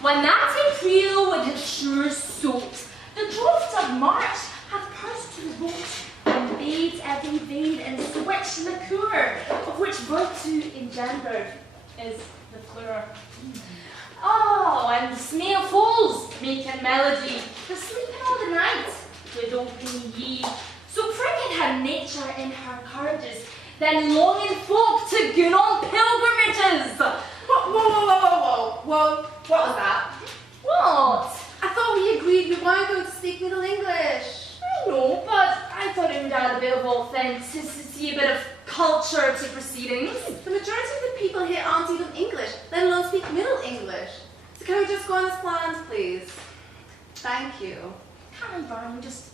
When that imperial with his shoes soaked, the droves of March hath pursed to the boat, and bade every vein and switch liqueur, of which virtue engendered is the fleur. Oh, and the snail foals making melody, for sleeping all the night, with open ye. So pricked had nature in her courages, then longing folk to goon on pilgrimages. Whoa, what was that? What? I thought we agreed we weren't going to speak Middle English. I know, but I thought it would add a bit of authenticity, a bit of culture to proceedings. The majority of the people here aren't even English, let alone speak Middle English. So can we just go on as planned, please? Thank you. Can I rhyme just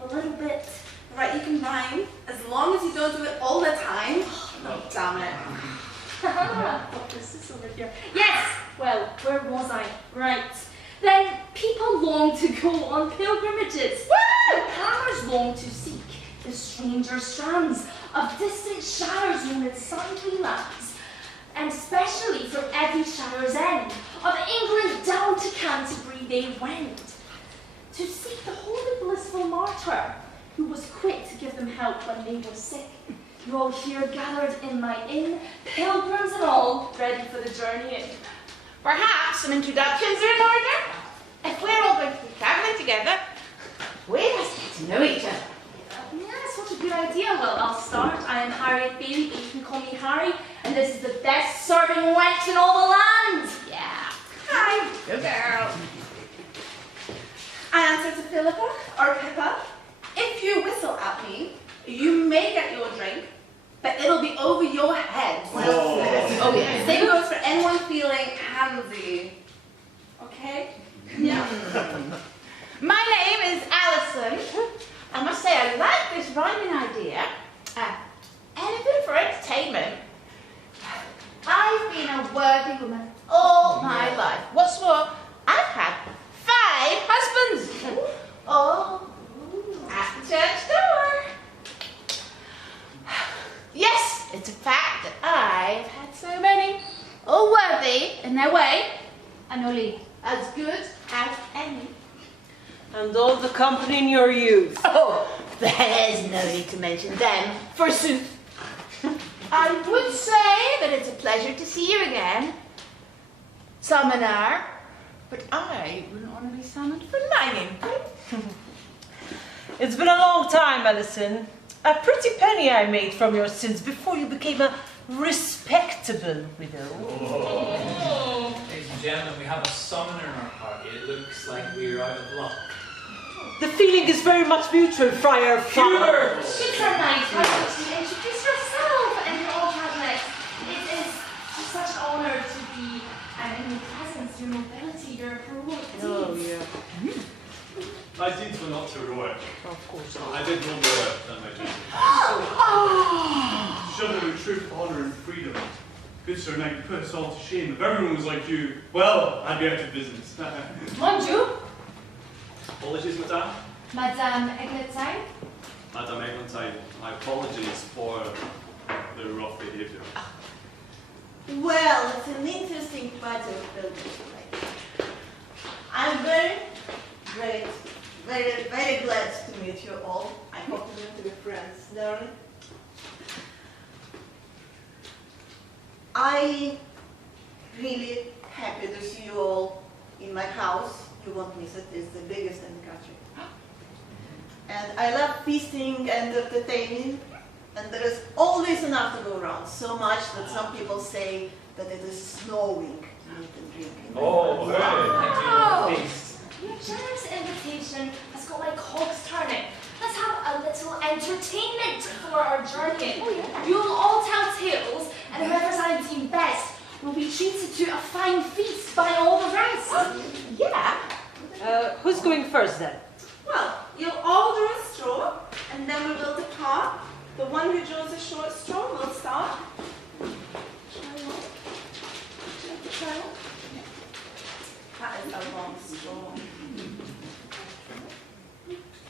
a little bit? Right, you can rhyme, as long as you don't do it all the time. Oh, damn it. What is this over here? Yes! Well, where was I? Right. Then people long to go on pilgrimages. Woo! And farmers long to seek the stranger strands of distant shires known as sundry lands, and especially from every shire's end of England down to Canterbury they went, to seek the holy blissful martyr who was quick to give them help when they were sick. You're all here gathered in my inn, pilgrims and all, ready for the journey in. Perhaps some introductions are in order? If we're all going to be travelling together, we must get to know each other. Yes, what a good idea. Well, I'll start. I am Harriot Bailey, but you can call me Harry, and this is the best serving wench in all the land. Yeah. Hi. Good girl. I answer to Philippa or Pippa. If you whistle at me, you may get your drink, but it'll be over your head. Oh yeah. Same goes for anyone feeling handsy. Okay? Yeah. My name is Alisoun. I must say I like this rhyming idea. Anything for entertainment. I've been a worthy woman all my life. What's more, I've had 5 husbands. All at the church door. Yes, it's a fact that I've had so many, all worthy in their way, and only as good as any. And all the company in your youth. Oh, there's no need to mention them, forsooth. I would say that it's a pleasure to see you again. summoner, but I wouldn't want to be summoned for lying. It's been a long time, Alisoun. A pretty penny I made from your sins before you became a respectable widow. Oh. Ladies and gentlemen, we have a summoner in our party. It looks like we're out of luck. The feeling is very much mutual, Friar. Hubert! It's so nice. Why don't you introduce yourself and your old cabinet? It is such an honour to be in your presence, your nobility, your heroic deeds. Oh, yeah. My deeds were not heroic. Of course not. I did no more than my duty. To show them the truth, honour, and freedom. Good Sir Knight, you put us all to shame. If everyone was like you, well, I'd be out of business. Mon Dieu, Apologies, Madame. Madame Eglantine. Madame Eglantine, my apologies for the rough behaviour. Well, it's an interesting part of building. I'm very glad to meet you all. I hope you're going to be friends, darling. I really happy to see you all in my house. You won't miss it. It's the biggest in the country. And I love feasting and entertaining. And there is always enough to go around. So much that some people say that it is snowing to eat and drink. Oh, Wow. hey. Feast. Your generous invitation has got my cogs turning. Let's have a little entertainment for our journey. You'll all tell tales, and whoever's I deem best will be treated to a fine feast by all the rest. Yeah. Who's going first then? Well, you'll all draw a straw, and then we will depart. The one who draws a short straw will start. That is a long straw.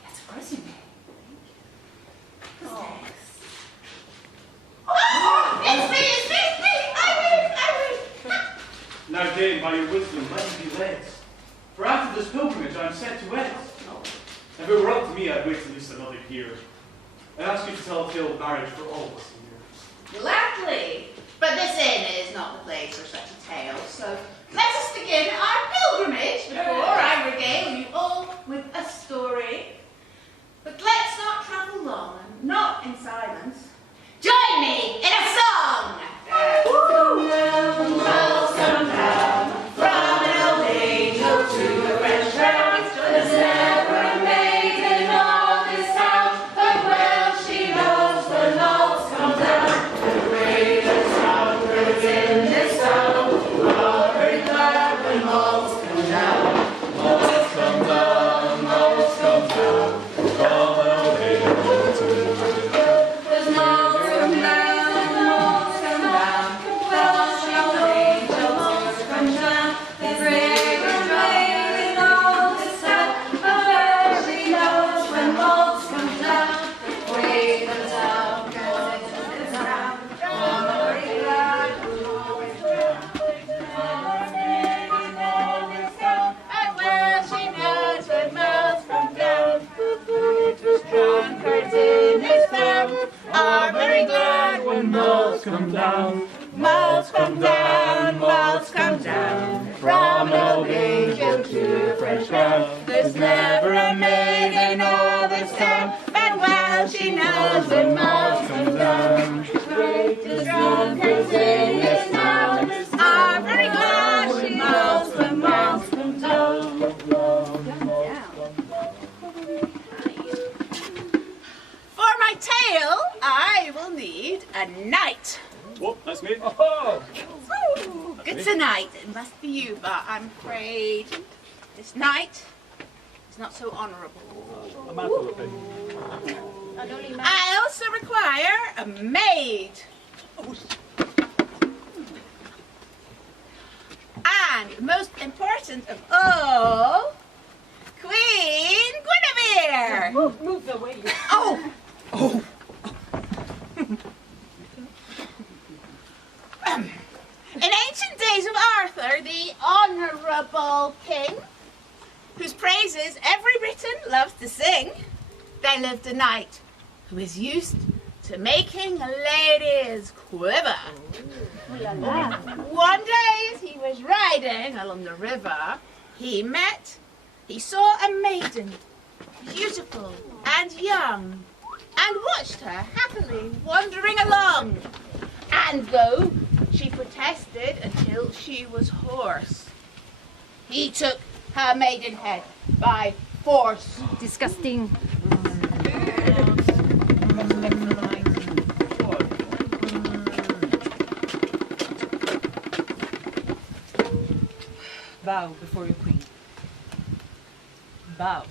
That's a person. Who's next? Oh, it's me! I win! Now, Dame, by your wisdom, let me be led. For after this pilgrimage, I am set to wed. If it were up to me, I'd wait at least another year. I ask you to tell a tale of marriage for all of us here. Gladly. But this inn is not the place for such a tale, so let us begin our pilgrimage before I regale you all with a story. But let's not travel long, and not in silence. Join me in a song! Bells come down from an old angel to a French town. There's never a maid in all this town, but well she knows when bells come down. The greatest sounders in this town are very glad when bells come down. Bells come down, bells come down, from an old angel to a French town. There's bells come down, bells come down. Bells come angels come down. The greatest maid in all this town, but well she knows when bells come down. The greatest sounders in this town are very glad when bells come down. And well she knows when bells come down. Drunkards in this town are very glad when bells come down. Bells come down, bells come down. From an old angel to a French town. There's never a maid in all this town, but well she knows when bells come down. The greatest drunkards in this town are very glad she knows when bells come down. For my tale, I will need a knight. Oh, that's me. Ooh, good tonight. It must be you, but I'm afraid this knight is not so honourable. A man full of things. I also require a maid. And most important of all, Queen Guinevere. Move the way. Oh! In ancient days of Arthur, the honourable king, whose praises every Briton loves to sing, there lived a knight who was used to making ladies quiver. One day as he was riding along the river, he saw a maiden, beautiful and young, and watched her happily wandering along. And though she protested until she was hoarse, he took her maidenhead by force. Disgusting. Bow before your queen. Bow.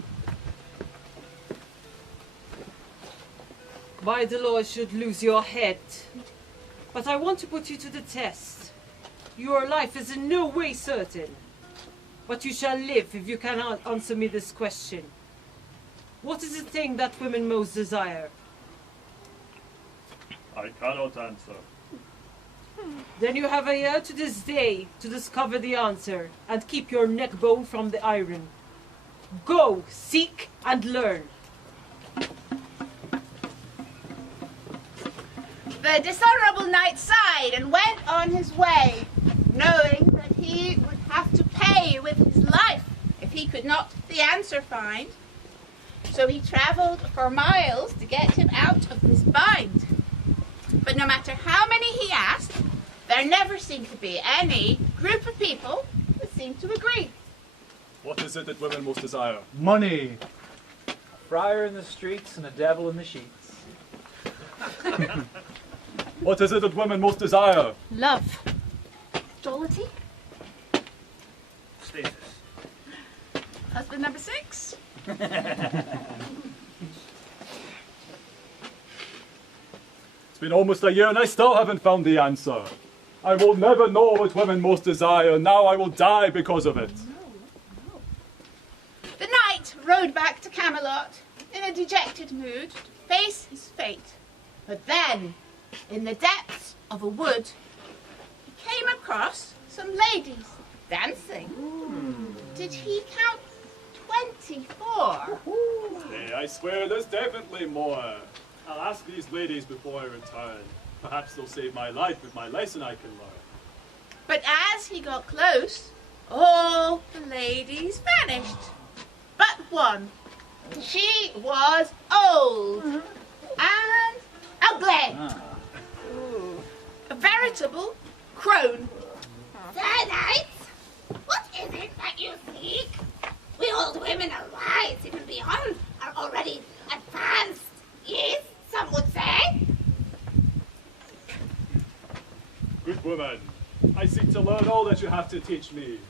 By the law, I should lose your head. But I want to put you to the test. Your life is in no way certain. But you shall live if you cannot answer me this question. What is the thing that women most desire? I cannot answer. Then you have a year to this day to discover the answer and keep your neck bone from the iron. Go, seek and learn. The dishonourable knight sighed and went on his way, knowing that he would have to pay with his life if he could not the answer find. So he travelled for miles to get him out of this bind. But no matter how many he asked, there never seemed to be any group of people that seemed to agree. What is it that women most desire? Money. A friar in the streets and a devil in the sheets. What is it that women most desire? Love. Jollity. Status. Husband number 6. It's been almost a year and I still haven't found the answer. I will never know what women most desire. Now I will die because of it. The knight rode back to Camelot in a dejected mood to face his fate. But then, in the depths of a wood, he came across some ladies dancing. Did he count 24? Hey, I swear there's definitely more. I'll ask these ladies before I return. Perhaps they'll save my life with my lesson I can learn. But as he got close, all the ladies vanished. But one. She was old and ugly. A veritable crone. Sir Knight, what is it that you seek? We old women are wise even beyond our already advanced years, some would say. Good woman, I seek to learn all that you have to teach me.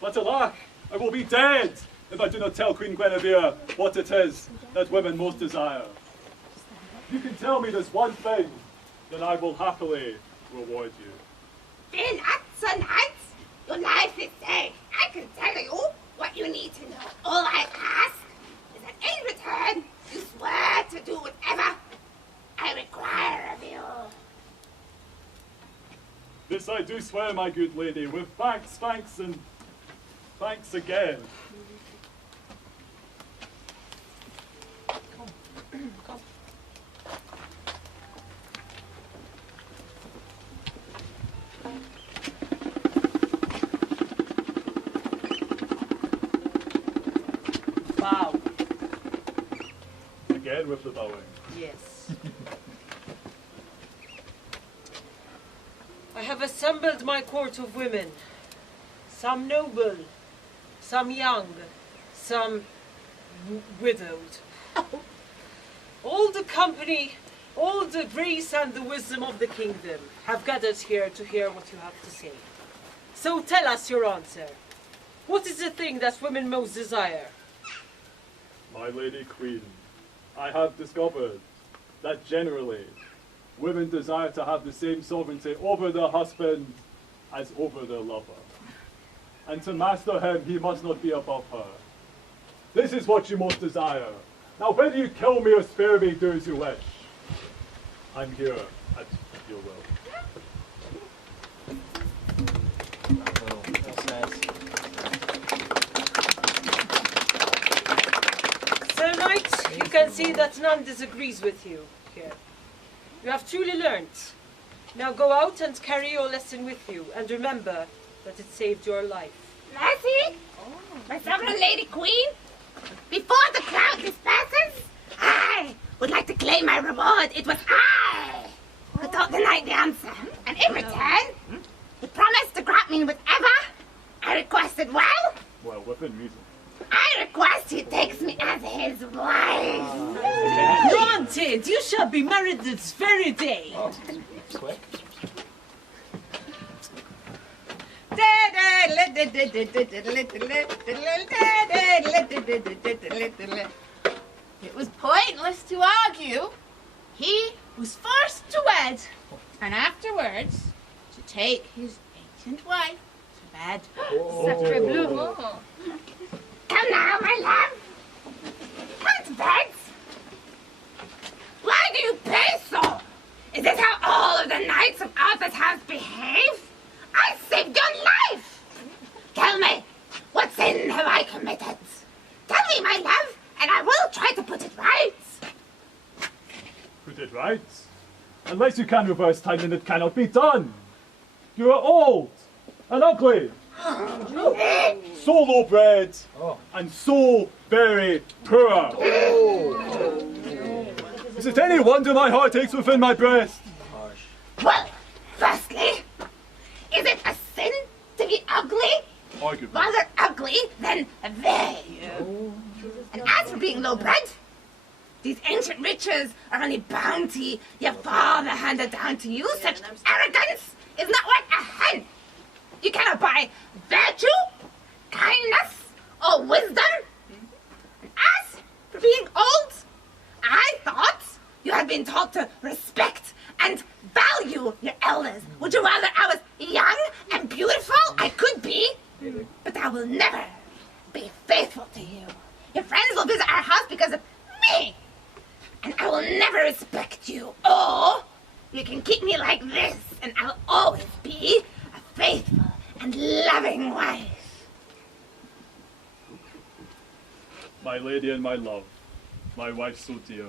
But alack, I will be dead if I do not tell Queen Guinevere what it is that women most desire. If you can tell me this one thing, then I will happily reward you. Fear not, Sir Knight. Your life is safe. I can tell you what you need to know. All I ask is that in return, you swear to do whatever I require of you. This I do swear, my good lady, with thanks, and thanks again. Come. Bow. Again with the bowing. Yes. I have assembled my court of women, some noble, some young, some widowed. All the company, all the grace and the wisdom of the kingdom have gathered here to hear what you have to say. So tell us your answer. What is the thing that women most desire? My lady queen, I have discovered that generally women desire to have the same sovereignty over their husband as over their lover. And to master him, he must not be above her. This is what you most desire. Now, whether you kill me or spare me, do as you wish. I'm here at your will. Sir Knight, you can see that none disagrees with you here. You have truly learnt Now go out and carry your lesson with you, and remember that it saved your life. Lassie, my sovereign lady queen, before the crowd disperses, I would like to claim my reward. It was I who taught the knight the answer, and in return, he promised to grant me whatever I requested. Well, within reason. I request he takes me as his wife. Granted, you shall be married this very day. Oh, quick. It was pointless to argue. He was first to wed, and afterwards to take his ancient wife to bed. Sacre bleu. Come now, my love. Come to bed. Why do you pay so? Is this how all of the knights of Arthur's house behave? I saved your life. Tell me, what sin have I committed? Tell me, my love, and I will try to put it right. Put it right? Unless you can reverse time, then it cannot be done. You are old and ugly. So low-bred and so very poor. Is it any wonder my heart aches within my breast? Well, firstly, is it a sin to be ugly? Arguably. Rather ugly than very. And as for being low-bred, these ancient riches are only bounty your father handed down to you. Such arrogance is not worth a hen. You cannot buy virtue, kindness, or wisdom. And as for being old, I thought you had been taught to respect and value your elders. Would you rather I was young and beautiful? I could be, but I will never be faithful to you. Your friends will visit our house because of me, and I will never respect you. Or you can keep me like this, and I'll always be a faithful and loving wife. My lady and my love, my wife so dear,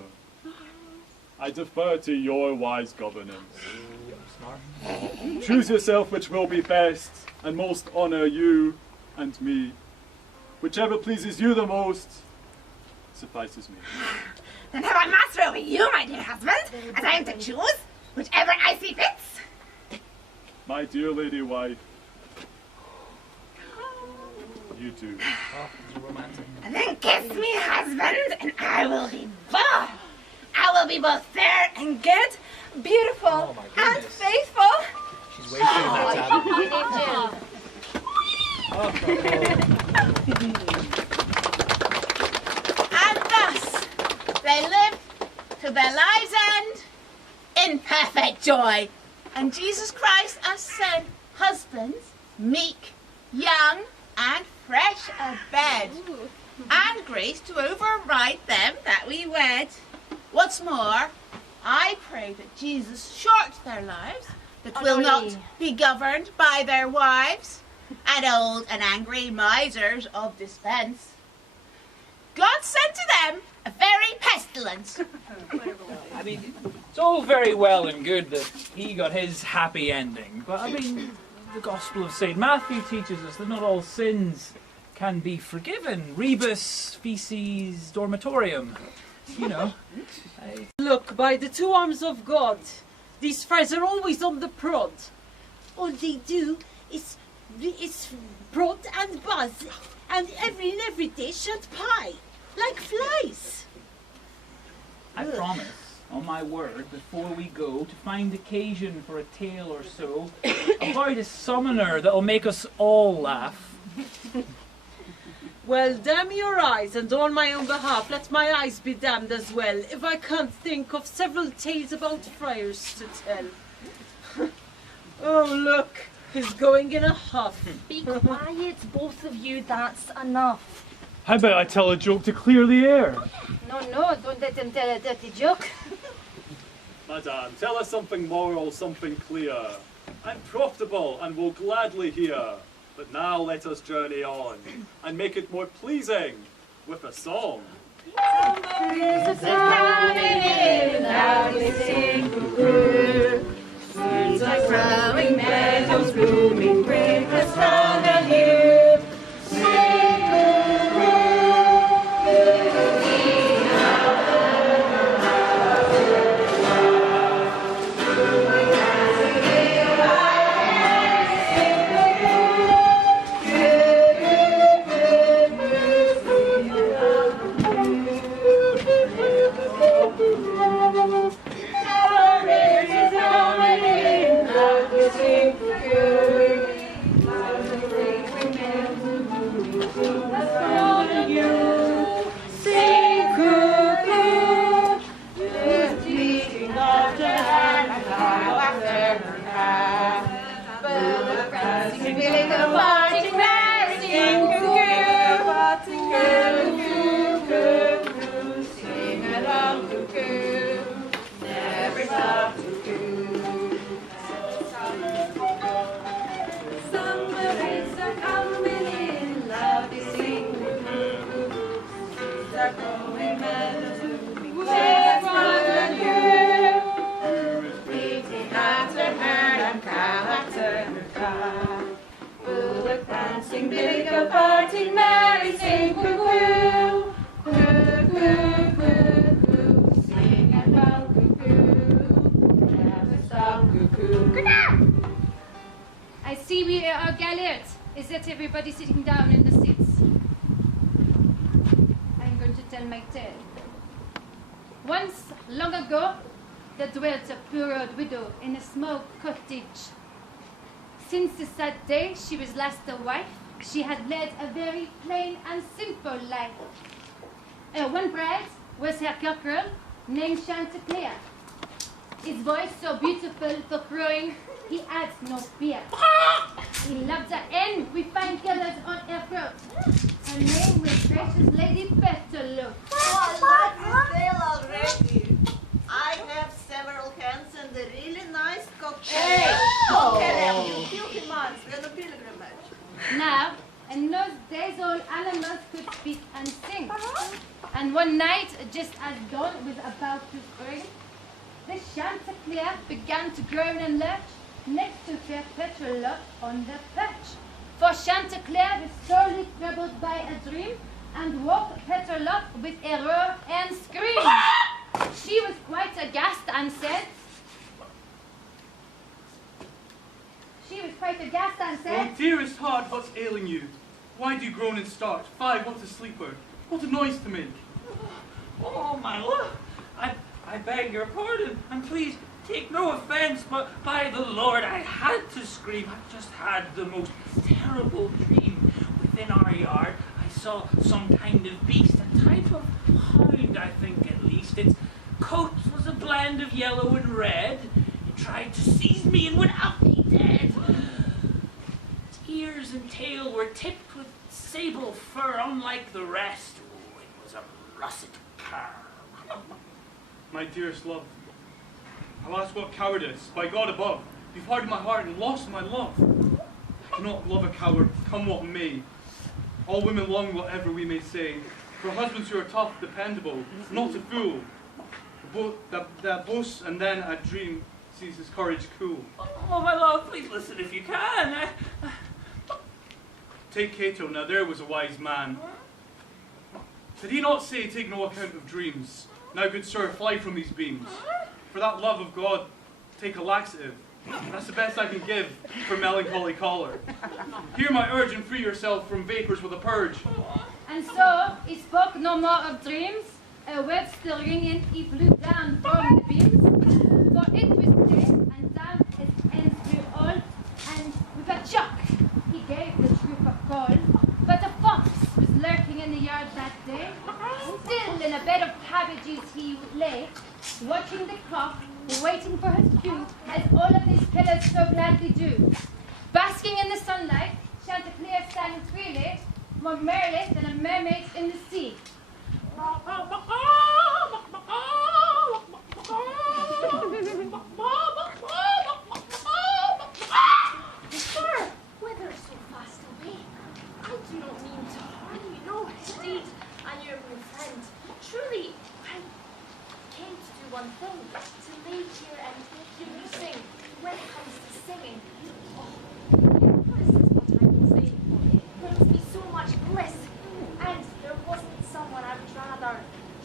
I defer to your wise governance. Choose yourself which will be best and most honour you and me. Whichever pleases you the most suffices me. Then have I master over you, my dear husband, as I am to choose whichever I see fits. My dear lady wife, you too. And then kiss me, husband, and I will be both. I will be both fair and good, beautiful and faithful. She's way too And thus they lived to their lives' end in perfect joy. And Jesus Christ has sent husbands, meek, young, and fresh of bed, and grace to override them that we wed. What's more, I pray that Jesus short their lives, that will not be governed by their wives, and old and angry misers of dispense. God sent to them a very pestilence. I mean, it's all very well and good that he got his happy ending, but I mean, the Gospel of St. Matthew teaches us that not all sins can be forgiven. Rebus, feces, dormitorium. You know. Look, by the two arms of God, these friars are always on the prod. All they do is prod and buzz, and every day shut pie, like flies. I promise, on my word, before we go, to find occasion for a tale or so about a summoner that'll make us all laugh. Well, damn your eyes, and on my own behalf, let my eyes be damned as well, if I can't think of several tales about friars to tell. Oh, look, he's going in a huff. Be quiet, both of you, that's enough. How about I tell a joke to clear the air? No, don't let him tell a dirty joke. Madame, tell us something moral, something clear. I'm profitable and will gladly hear. But now let us journey on and make it more pleasing with a song. There's a sound in it, now we sing. the growing meadows blooming, bring us round and here. I see we are gathered. Is that everybody sitting down in the seats? I'm going to tell my tale. Once, long ago, there dwelt a poor old widow in a small cottage. Since the sad day she was last a wife, she had led a very plain and simple life. Her one bride was her cockerel named Chanticleer. His voice so beautiful for crowing, he had no fear. He loved the hen we find gathered on her throat. Her name was gracious Lady Pertelote. Oh, I like this tale already. I have several hens and a really nice cocktail. Hey! Don't tell him, you filthy months, we're on a pilgrimage. Now, in those days all animals could speak and sing. And one night, just as dawn was about to spring, the Chanticleer began to groan and lurch next to fair Pertelote on the perch. For Chanticleer was sorely troubled by a dream and woke Pertelote with a roar and scream. She was quite aghast and said, Oh, dearest heart, what's ailing you? Why do you groan and start? Fie, what a sleeper! What a noise to make! Oh, my love, I beg your pardon, and please take no offence, but by the Lord, I had to scream. I've just had the most terrible dream. Within our yard, I saw some kind of beast, a type of hound, I think at least. Its coat was a blend of yellow and red. It tried to seize me and would have me dead. Its ears and tail were tipped with sable fur, unlike the rest. Oh, it was a russet cur. My dearest love, alas, what cowardice! By God above, you've hardened my heart and lost my love. I cannot love a coward, come what may. All women long whatever we may say, for husbands who are tough, dependable, not a fool. That boasts and then at dream sees his courage cool. Oh, my love, please listen if you can. Take Cato, now there was a wise man. Did he not say, take no account of dreams? Now, good sir, fly from these beams. For that love of God, take a laxative. That's the best I can give for melancholy choler. Hear my urge and free yourself from vapors with a purge. And so he spoke no more of dreams. A word still ringing, he flew down from the beams. For it was day, and down his ends grew old, and with a chuck he gave the troop a call. But a fox was lurking in the yard that day. Still in a bed of cabbages he lay, watching the cock, waiting for his cue, as all of these fellows so gladly do. Basking in the sunlight, Chanticleer sang freely, more merrily than a mermaid in the sea. Sir, whither so fast away? I do not mean to harm you, no, indeed, I am your friend. Truly, I came to do one thing, to lay here and hear you sing. When comes singing. Oh, this is what I will say. It brings me so much bliss. And there wasn't someone I would rather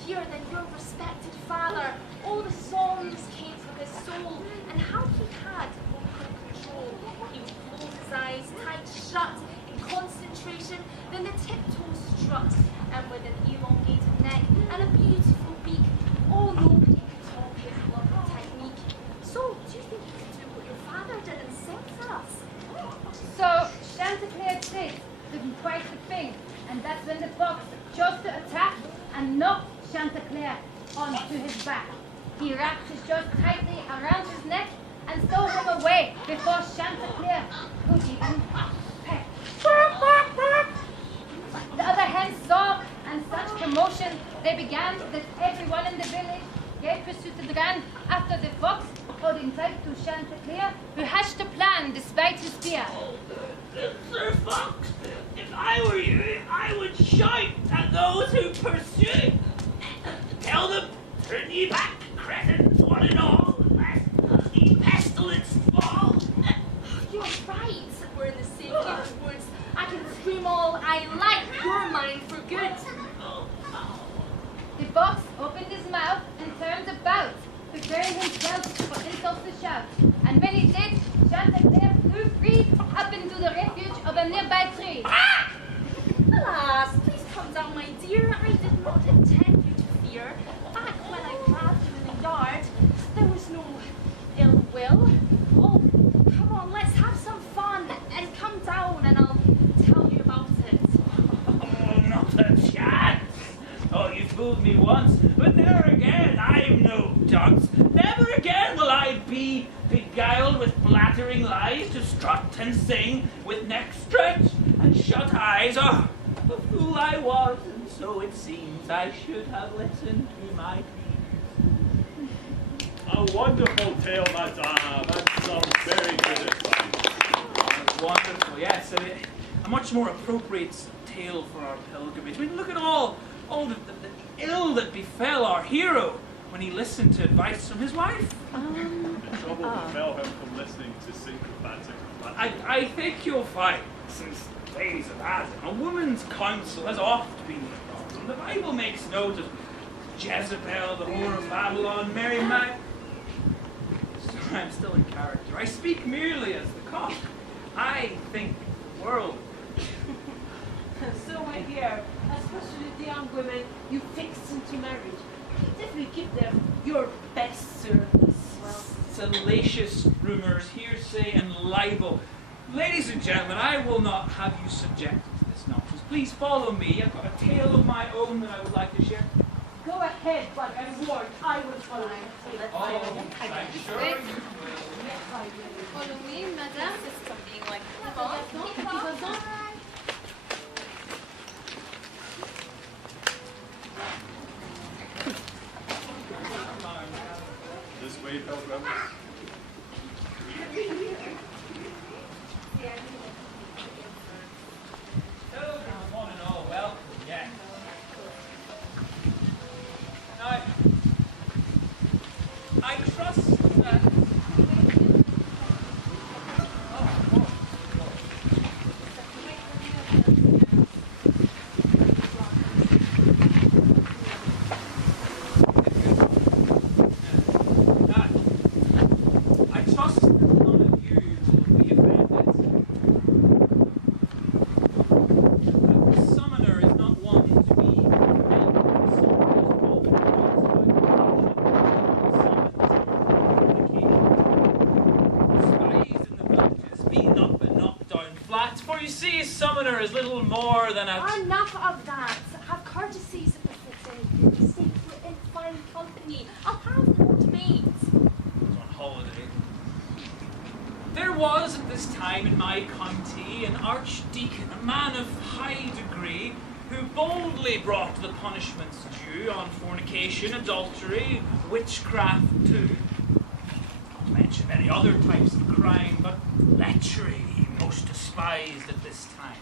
hear than your respected father. All the songs came from his soul, and how he had vocal control. He would close his eyes tight shut in concentration, then the tiptoes strut, and with an elongated neck and a beautiful beak, nobody could top his lovely technique. So, do you think you could do what your father did and sing for us? So Chanticleer did couldn't quite the thing, and that's when the fox chose to attack and knocked Chanticleer onto his back. He wrapped his jaws tightly around his neck and stole him away before Chanticleer could even peck. The other hens saw, and such commotion they began that everyone in the village gave pursuit and ran after the fox, holding tight to Chanticleer, who hatched a plan despite his fear. Sir Fox, if I were you, I would shout at those who pursue. Tell them, turn ye back, cretins, one and all, lest the pestilence fall. You're right. We're in the same neighborhoods. I can scream all I like. You're mine for good. The fox opened his mouth and turned about, preparing himself for insults to shout. And when he did, Chanticleer flew free up into the refuge of a nearby tree. Ah! Alas, please come down, my dear. I did not intend you to fear. Back when I grabbed you in the yard, there was no ill will. Oh, come on, let's have some fun and come down and I'll tell you about it. Oh, not a chance. Oh, you fooled me once, but never again. I'm no dunce. Never again will I be beguiled with flattering lies to strut and sing with neck stretched and shut eyes. Oh, the fool I was, and so it seems I should have listened to my dreams. A wonderful tale, madame. That sounds very good advice. That's wonderful, yes. A much more appropriate tale for our pilgrimage. I mean, look at all the ill that befell our hero when he listened to advice from his wife. The trouble befell him from listening to syncophantic flattery. I think you'll find, since the days of Adam, a woman's counsel has oft been forgotten. The Bible makes note of Jezebel, the whore of Babylon, Mary Mag. Sorry, I'm still in character. I speak merely as the cock. I think the world. So, my dear, especially the young women you fix into marriage, definitely give them your best service. Salacious rumours, hearsay, and libel. Ladies and gentlemen, I will not have you subjected to this nonsense. Please follow me. I've got a tale of my own that I would like to share. Go ahead, but I'm warned, I will follow you. Oh, I'm sure you will. Follow me, madame. Something like This way, pilgrims. Pilgrims, one and all, welcome, yes. Now, I trust that... Summoner is little more than a... Enough of that. Have courtesies befitting. Stay in fine company. I'll have old maids. On holiday. There was at this time in my county an archdeacon, a man of high degree, who boldly brought the punishments due on fornication, adultery, witchcraft too. Not to mention many other types of crime, but lechery he most despised at this time.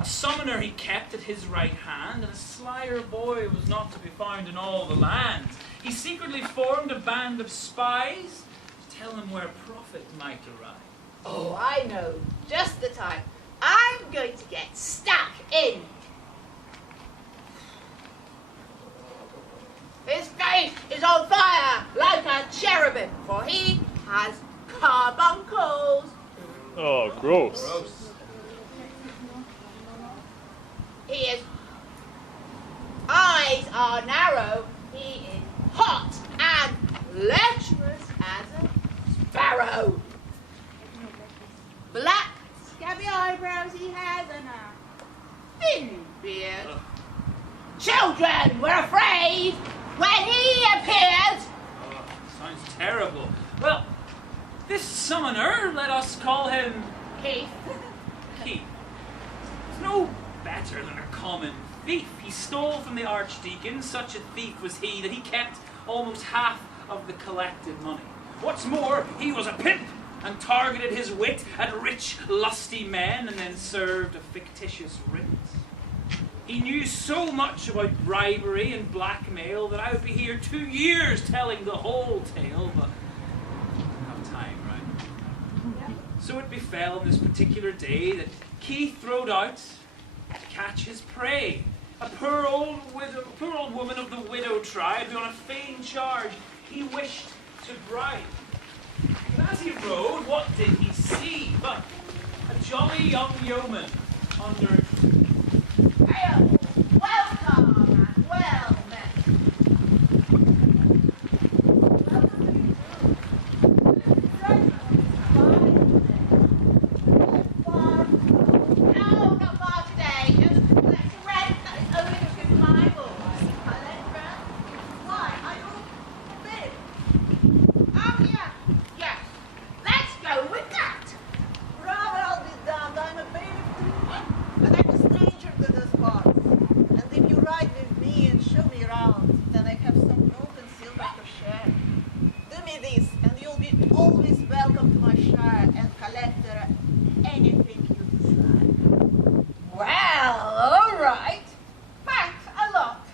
A summoner he kept at his right hand, and a slyer boy was not to be found in all the land. He secretly formed a band of spies to tell him where profit might arrive. Oh, I know. Just the time. I'm going to get stuck in. His face is on fire like a cherubim, for he has carbuncles. Oh, gross. His eyes are narrow. He is hot and lecherous as a sparrow. Black, scabby eyebrows he has and a thin beard. Children were afraid when he appeared. Oh, sounds terrible. Well, this summoner, let us call him Keith. Keith. He's no better than a common thief. He stole from the archdeacon. Such a thief was he that he kept almost half of the collected money. What's more, he was a pimp and targeted his wit at rich, lusty men and then served a fictitious writ. He knew so much about bribery and blackmail that I would be here 2 years telling the whole tale, but I don't have time, right? So it befell on this particular day that Keith rode out to catch his prey. A poor old woman of the widow tribe, who on a feigned charge he wished to bribe. But as he rode, what did he see but a jolly young yeoman under a tree? Hail, welcome and well met. No, not far today. Just collect a rent that is only a good Bible. Why? Are you big? Oh, yeah. Yes. Let's go with that. Rather, I'll be damned. I'm a bailiff too. And I'm a stranger to this part. And if you ride with me and show me around, then I have some gold and silver to share. Do me this, and you'll be always welcome to my shire and collect anything you desire. Well, all right. Thanks a lot.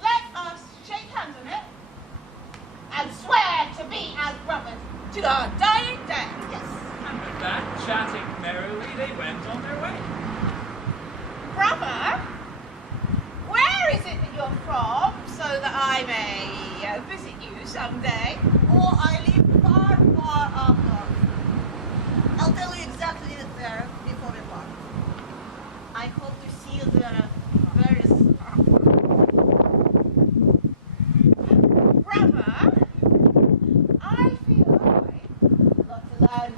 Let us shake hands on it and swear to be as brothers to our dying day. Yes. And with that, chatting merrily, they went on their way. Brother, where is it that you're from, so that I may visit you someday? Or I live far, far up north. I'll tell you exactly there before we part. I hope to see you there very soon. Brother, I feel like not to learn.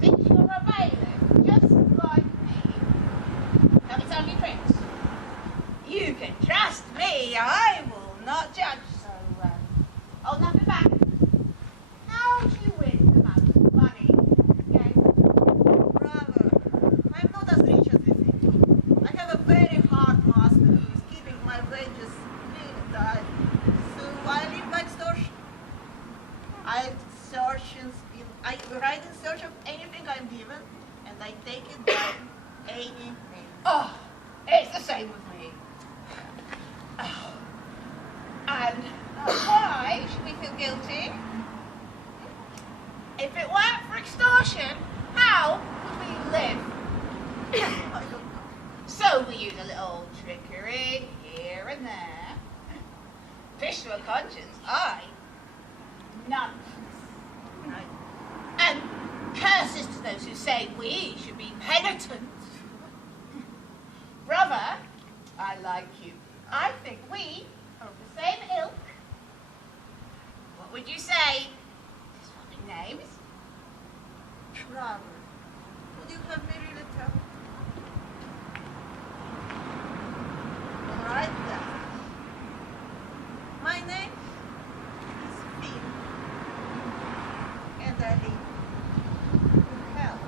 Since you're a bailiff, just like me. Now it's only tricks. You can trust me, I will not judge, so hold nothing back. How do you win the mountain money? Okay? Brother, I'm not as rich as you think. I have a very hard master who is keeping my wages really tight. So I live by extortion. I ride in search of anything I'm given, and I take it by anything. Oh, it's the same with me. Oh. And why should we feel guilty? If it weren't for extortion, how would we live? I don't know. So we use a little trickery here and there. Fish to a conscience, aye. None. Right. And curses to those who say we should be penitent. Brother, I like you. I think we are of the same ilk. What would you say? Swapping names? Brother, would you have me really tell? All right then. My name is Fiend, and I live in hell.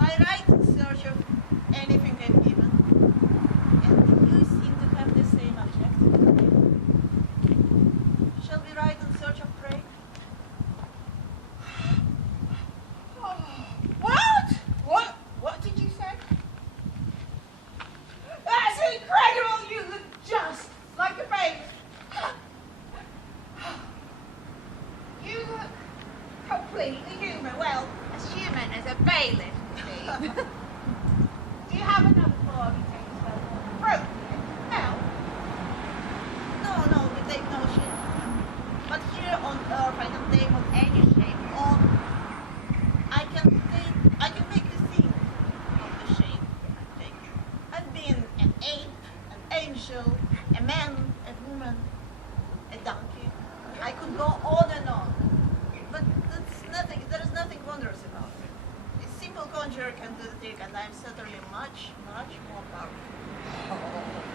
I write in search of anything I'm given, and you seem to have the same objective. Shall we write in search of prey? What? What did you say? That's incredible! You look just like a baby. human, well, as human as a bailiff, you see. Do you have another bargain taken spell for fruit? No. No, we take no shape. But here on Earth, I can take on any shape. Or I can make a scene of the shape I take. I've been an ape, an angel, a man, a woman, a donkey. I could go on and on. But there is nothing wondrous about it. A simple conjurer can do the trick, and I'm certainly much, much more powerful.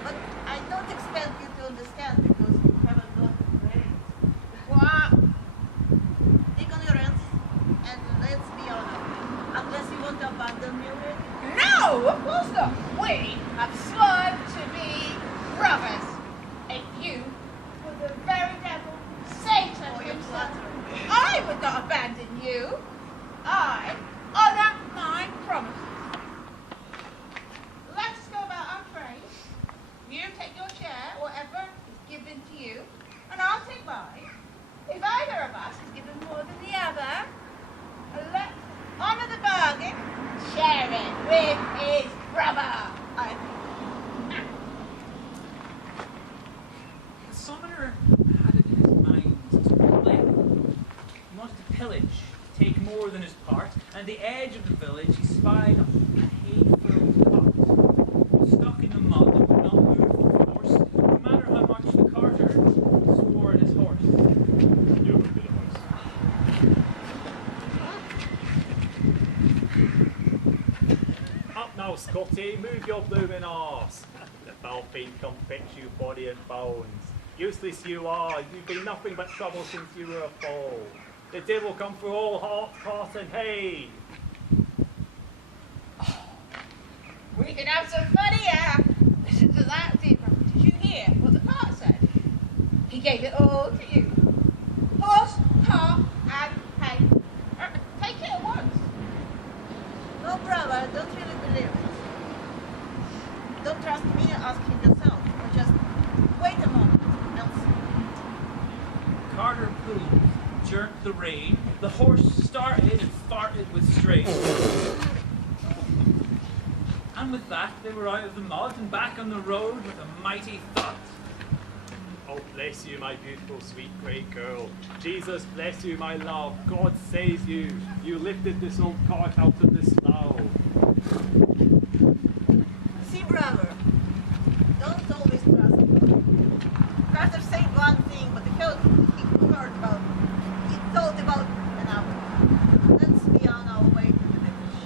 But I don't expect you to understand because you haven't got the brains. What? Take on your hands and let's be honest. Unless you want to abandon me already. No, of course not. We have sworn to be brothers. If you were the very devil, Satan Oh, you're himself, flattering. I would not abandon you. I honour my promise. Let's go about our trade. You take your share, whatever is given to you, and I'll take mine. If either of us is given more than the other, let's honour the bargain, share it with his brother. The summoner had it in his mind to play. He wanted to pillage, take more than his part, and at the edge of the village he spied a hay-filled hut, stuck in the mud that would not move with force, no matter how much the carter swore at his horse. You would be the horse. Up now, Scotty, move your blooming arse. The foul fiend come fix you body and bones. Useless you are, you've been nothing but trouble since you were a foal. The devil come for all heart and hay. We can have some fun here. Listen to that, dear. Did you hear what the cart said? He gave it all to you. Horse, car, and hay. Take it at once. No, brother, I don't really believe it. Don't trust me, ask him yourself. Or just wait a moment. Else. Carter pulled, jerked the rein, the horse started and farted with strain. And with that, they were out of the mud and back on the road with a mighty thud. Oh, bless you, my beautiful, sweet, grey girl. Jesus bless you, my love. God saves you. You lifted this old cart out of the slough. See, brother, don't always trust him. Carter said one thing, but the code he heard about, he thought about another. Let's be on our way to the village.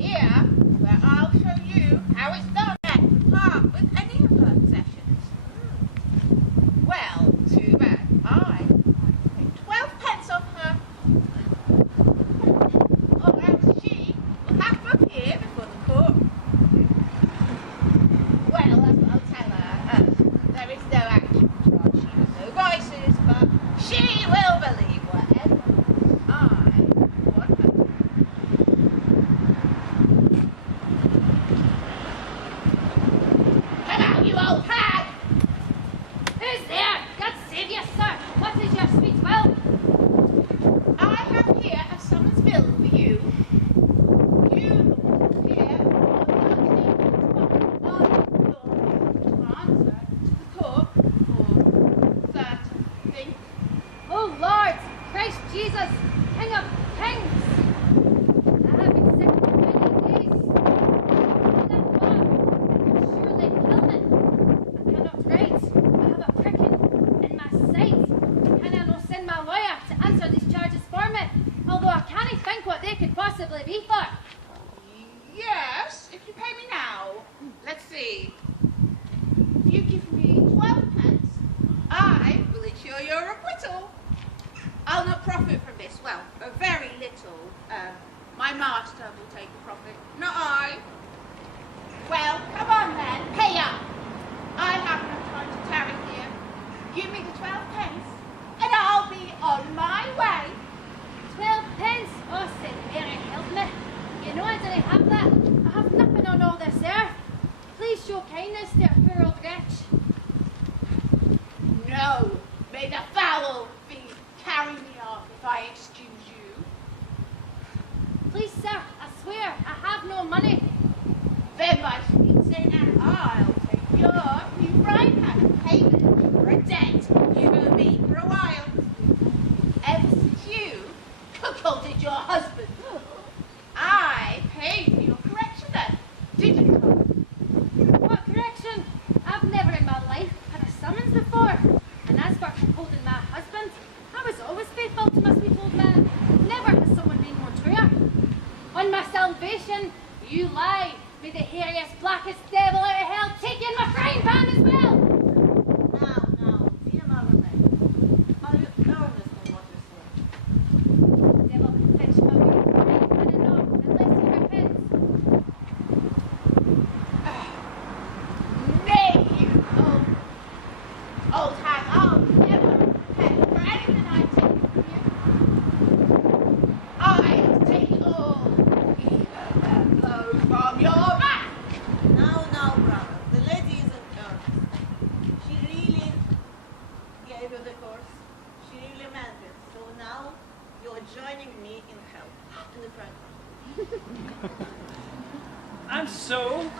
Here, where I'll show you how it's done at part with any of her possessions. Well, too bad. I take 12 pence off her. Or else she will have to appear before the court. Well, that's what I'll tell her. There is no actual charge. She has no vices, but she will believe whatever I want her. Come out, you old hag! Who's there? God save you, sir. What is your sweet will? I have here a summons bill for you. You here on the to answer to the court for certain things. Oh Lord, Christ Jesus, King of Kings. I have been sick for many days. That dog could surely kill me. I cannot write. I have a pricking in my sight. Can I not send my lawyer to answer these charges for me? Although I can't think what they could possibly be for. Yes, if you pay me now. Let's see. If you give me 12 pence, I will ensure your acquittal. I'll not profit from this. Well, a very little. My master will take the profit, not I. Well, come on then, pay up. I have no time to tarry here. Give me the 12 pence, and I'll be on my way. 12 pence? Oh, St. Mary, help me. You know I didn't have that. I have nothing on all this earth. Please show kindness to a poor old wretch. I excuse you? Please, sir, I swear I have no money. Then my sweet saint, and I'll take your new frying pan payment for a debt you owe me for a while. Ever since you cuckolded your husband, I paid for your correction then, didn't you? What correction? I've never in my life had a summons before. And as for holding my husband, I was always faithful to my sweet old man. Never has someone been more true. On my salvation, you lie. May the hairiest, blackest devil out of hell take you in my frying pan as well. Now, dear Mother Maid, are you earnest in what you say? Devil can fetch my way, and enough, unless he repents. Nay, you old hag, I'll never repent for anything I take from you. I'll take all the blows from your back. Now, brother, the lady isn't earnest. She really gave you the course. She really meant it. So now you're joining me in hell, in the front. And so,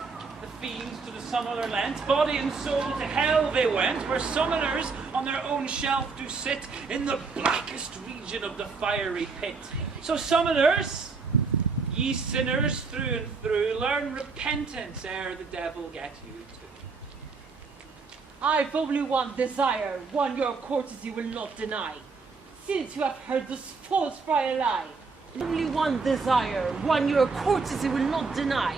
the fiends to the some other lent, body and soul to hell they went, where summoners on their own shelf do sit in the blackest region of the fiery pit. So summoners, ye sinners through and through, learn repentance ere the devil get you too. I've only one desire, one your courtesy will not deny. Since you have heard this false friar lie, only one desire, one your courtesy will not deny.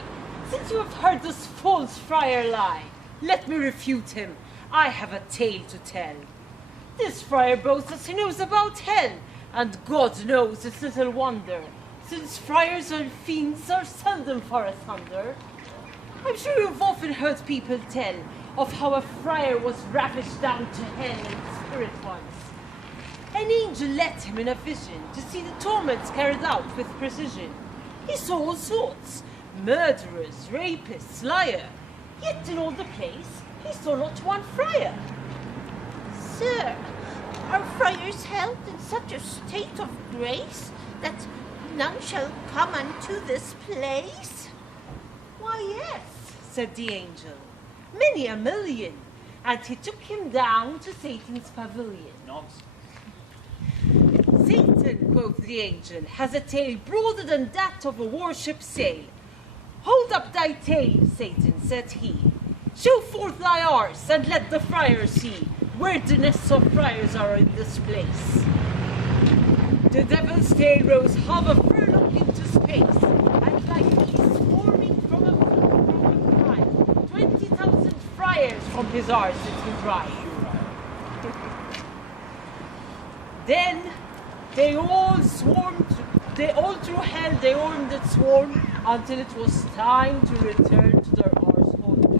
Since you have heard this false friar lie, let me refute him. I have a tale to tell. This friar boasts that he knows about hell, and God knows it's little wonder, since friars and fiends are seldom far asunder. I'm sure you've often heard people tell of how a friar was ravished down to hell in spirit once. An angel led him in a vision to see the torments carried out with precision. He saw all sorts, murderers, rapists, liar, yet in all the place he saw not one friar. Sir, are friars held in such a state of grace that none shall come unto this place? Why, yes, said the angel, many a million, and he took him down to Satan's pavilion. Nonsense. Satan, quoth the angel, has a tail broader than that of a warship's sail. Hold up thy tail, Satan, said he. Show forth thy arse, and let the friar see where the nests of friars are in this place. The devil's tail rose half a furlong into space, and like bees swarming from a broken pride, 20,000 friars from his arse it would rise. Then they all through hell they ormed and swarmed until it was time to return to their arsehole home.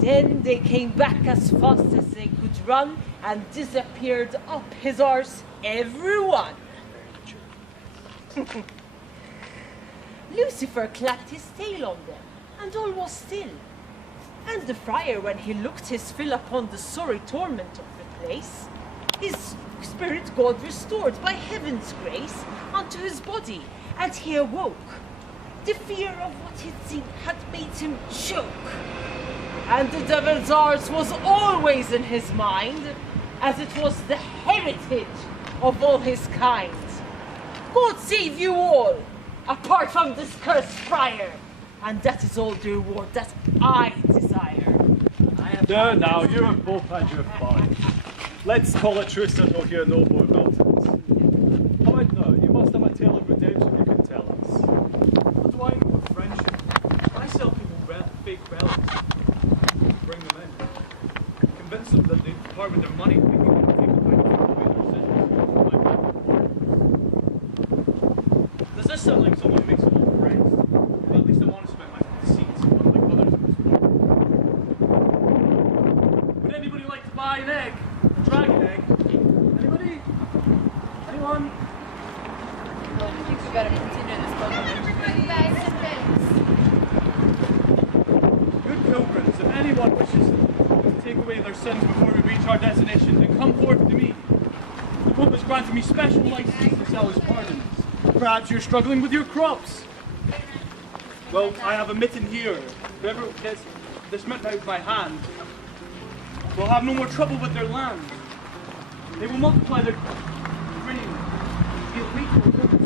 Then they came back as fast as they could run and disappeared up his arse, everyone. Lucifer clapped his tail on them, and all was still. And the friar, when he looked his fill upon the sorry torment of the place, his spirit God restored by heaven's grace unto his body, and he awoke. The fear of what he'd seen had made him choke, and the devil's arse was always in his mind, as it was the heritage of all his kind. God save you all, apart from this cursed friar, and that is all the reward that I desire. There now, you have both had your fun. Let's call it truce and we'll hear no more about it. Come out now, you must have a tale of redemption you can tell us. What do I know of friendship? I sell people fake relics. Bring them in. Convince them that they part with their money thinking they can take it back and throw away their sins. Like that before. Does this sound like someone who makes some old friends? Well, at least I'm honest about my deceits, unlike others in this world. Would anybody like to buy an egg? A dragon egg? Anybody? Anyone? I think we better continue this program. Good pilgrims, if anyone wishes to take away away their sins before we reach our destination, then come forth to me. The Pope has granted me special license to sell his pardons. Perhaps you're struggling with your crops. Well, I have a mitten here. Whoever gets this mitten out of my hand will have no more trouble with their land. They will multiply their grain. They'll wheat or oats.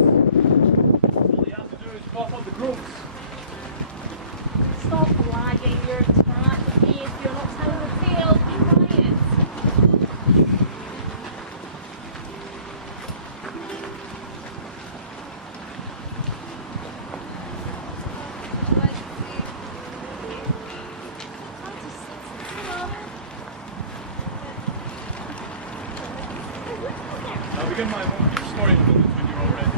All you have to do is cough up the growths. Stop lagging your cat at me if you're not telling the tale. Be quiet. I'll begin my story in a moment when you're all ready.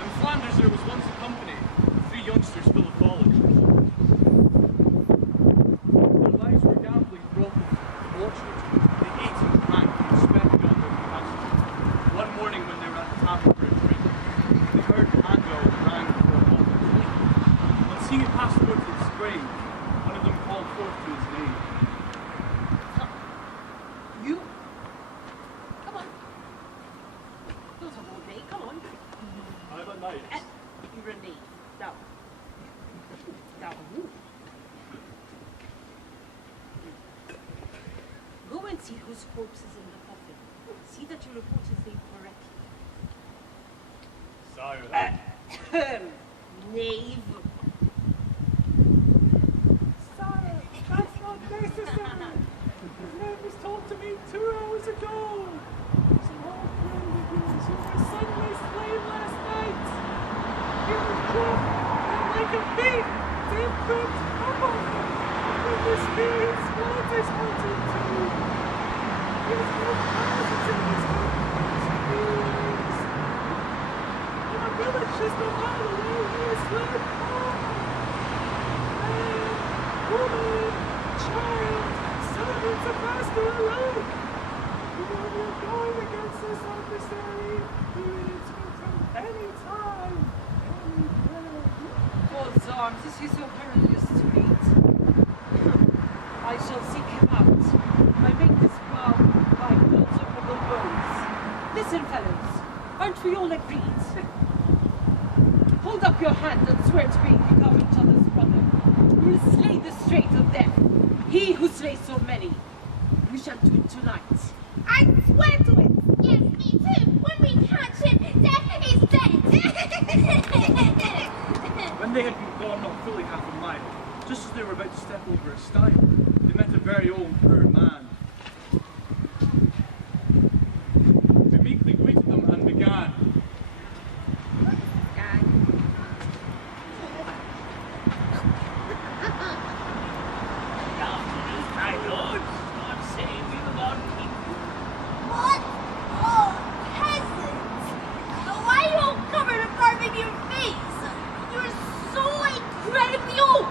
In Flanders there was once a company of 3 youngsters full of knowledge. Their lives were gambling, brothels, debauchery. They ate and drank and spent beyond their capacity. One morning when they were at the tavern for a drink, they heard the handbell rang for a moment. On seeing it pass forth to its grave, one of them called forth to his name. You? Come on. Don't hold me. Come on. I'm a knight. You're a knave. Now. Ooh. Go and see whose corpse is in the coffin. See that you report his name correctly. Sire. Knave. Sire, that's not necessary. His name was told to me 2 hours ago. He's an old friend of yours who was suddenly slain last night. He was drunk and like a thief, different from him. And the spirit's blood is hunted too. He has no presence in his feelings. In a village just a mile away, he is slain. Woman, child, servants have passed her alone. When you're going against this adversary, you will expect him any time, anywhere. God's arms, this is so perilous to meet. I shall seek him out. I make this vow by multiple bones. Listen, fellows, aren't we all agreed? Hold up your hand and swear to become each other's brother. We will slay the straight of death. He who slays so many. We shall do it tonight. I swear to it. Yes, me too. When we catch him, death is dead. When they had been gone not fully half a mile, just as they were about to step over a stile, they met a very old poor man. They meekly greeted them and began. My lords, God save you, God keep you. What? Oh, peasant! Why are you all covered and carving your face? You're so incredibly old!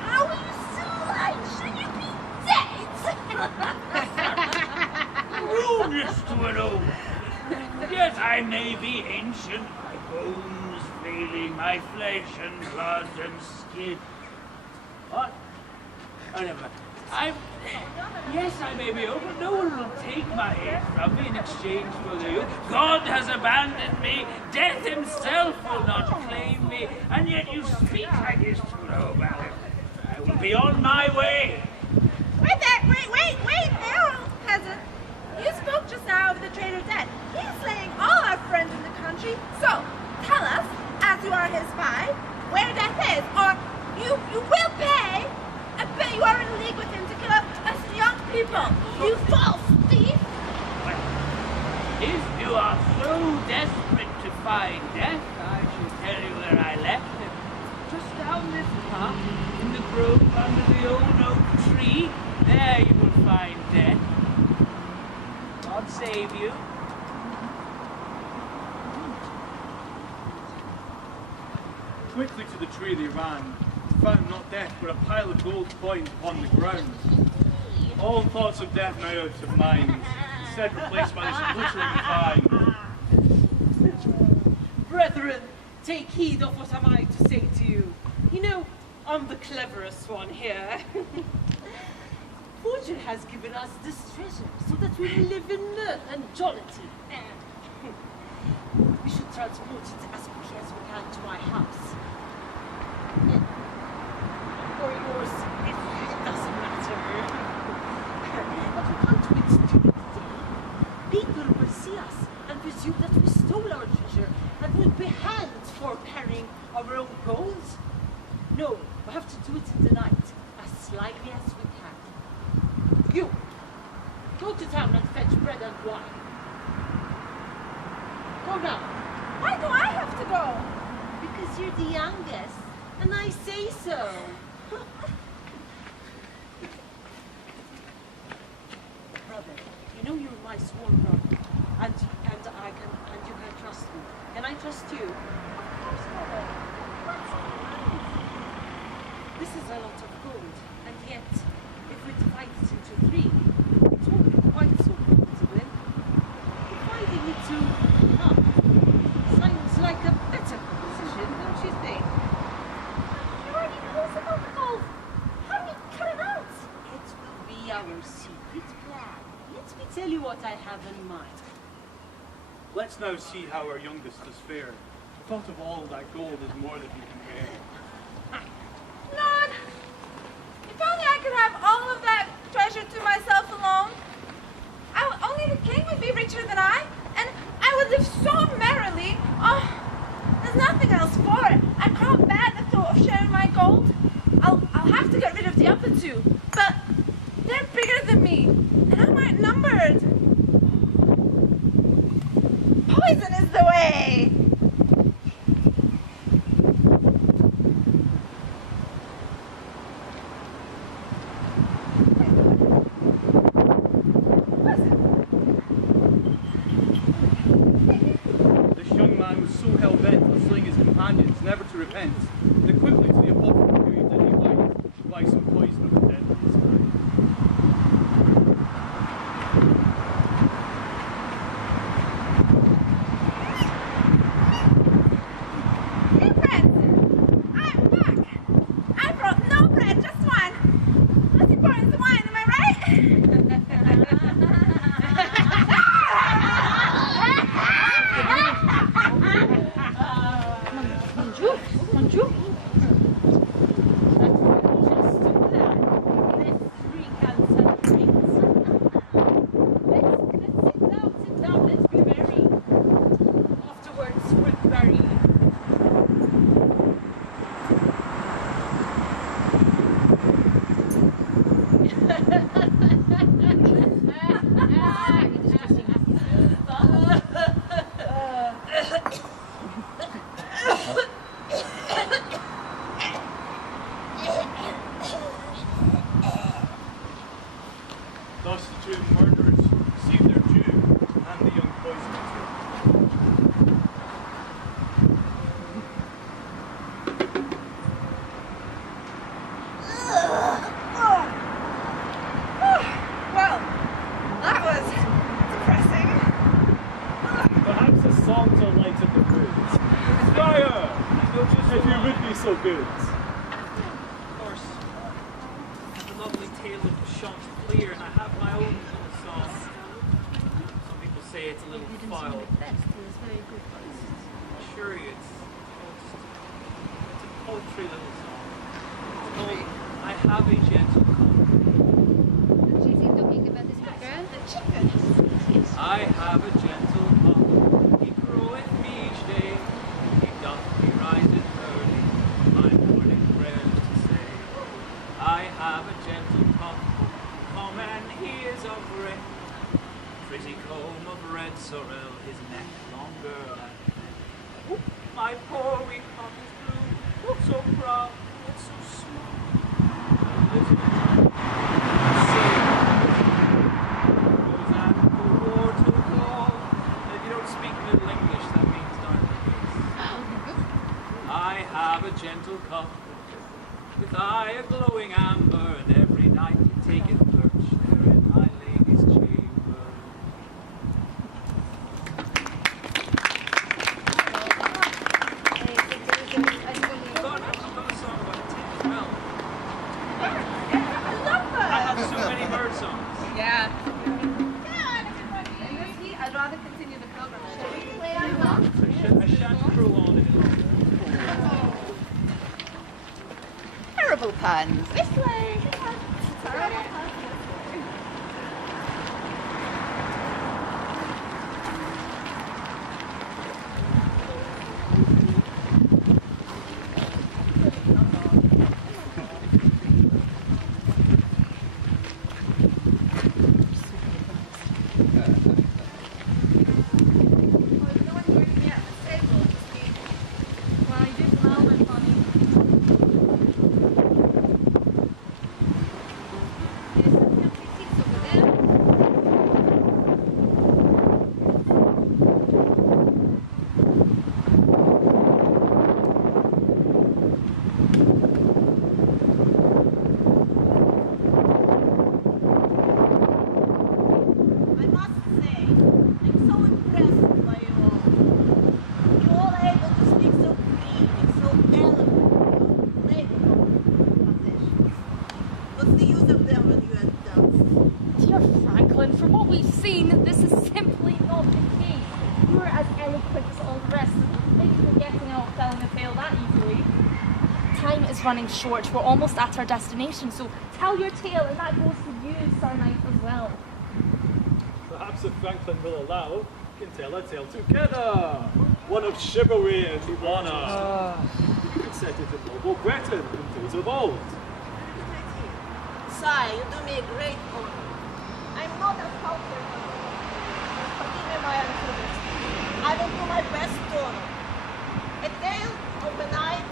How are you still alive? Should you be dead? Rudeness to an old. Yet I may be ancient, my bones failing, my flesh and blood and skin. What? Oh, never mind. Yes, I may be old, but no one will take my head from me in exchange for the youth. God has abandoned me. Death himself will not claim me. And yet you speak like this to know about it. I will be on my way. Wait there! Wait there, old peasant! You spoke just now of the traitor dead. He's slaying all our friends in the country. So, tell us, as you are his spy, where death is, or you will pay. I bet you are in league with him to kill us young people. You false thief! Well, if you are so desperate to find death, I shall tell you where I left him. Just down this path, in the grove under the old oak tree. There you will find death. God save you. Quickly to the tree they ran, found not death, but a pile of gold coins upon the ground. All thoughts of death now out of mind, instead replaced by this glittering vine. Brethren, take heed of what am I to say to you. You know, I'm the cleverest one here. Fortune has given us this treasure so that we will live in mirth and jollity. We should transport it as quickly as we can to my house. Or yours, it doesn't matter. But we can't do it today. People will see us and presume that we stole our treasure and will be hanged for carrying our own gold. No, we have to do it in the night, as slyly as we can. You, go to town and fetch bread and wine. Go now. Why do I have to go? Because you're the youngest, and I say so. Brother, you know you're my sworn brother, and you can trust me. Can I trust you? Of course, brother. What's in your mind? This is a lot of gold, and yet, if we divide it into three, it won't be quite so comfortable. Dividing it to half sounds like a better proposition, don't you think? You already knows about the gold. How do we cut it out? It will be our secret plan. Let me tell you what I have in mind. Let's now see how our youngest has fared. The thought of all that gold is more than he can bear. Lord, if only I could have all of that treasure to myself alone. Only the king would be richer than I, and I would live so merrily. Oh, there's nothing else for it. I can't bear the thought of sharing my gold. I'll have to get rid of the other two, but they're bigger than me, and I'm outnumbered. Poison is the way. Never to repent, then quickly to the apothecary did he light to buy some poison of the deadliest kind. Hey friends, I'm back. I brought no bread, just wine. Let's pour in some wine, am I right? Bonjour. If you would be so good. Of course. I have the lovely tale of Chanticleer, and I have my own little song. Some people say it's a little foul. Sure, it's a poultry little song. It's called I Have a Gentle Cock. She's talking about this girl, the chicken. I have a gentle cock. He groweth me each day. He doth me rising early, my morning prayer to say. I have a gentle cock. Come and he is of red. Pretty comb of red sorrel, his neck longer than men. My poor wee cock is blue, so proud and so small. Little if you don't speak Middle English, that means dark. I have a gentle cock, with eye a glowing amber, and every night he taketh perch there in my lady's chamber. I shan't crow on any longer. Terrible puns. This way. Terrible puns. Running short. We're almost at our destination, so tell your tale, and that goes to you, Sir Knight, as well. Perhaps if Franklin will allow, we can tell a tale together. One of chivalry and honour. We could set it in noble Britain in days of old. Sire, you do me a great honor. I'm not a sculptor, forgive me my unfitness. I will do my best to honor. A tale of a knight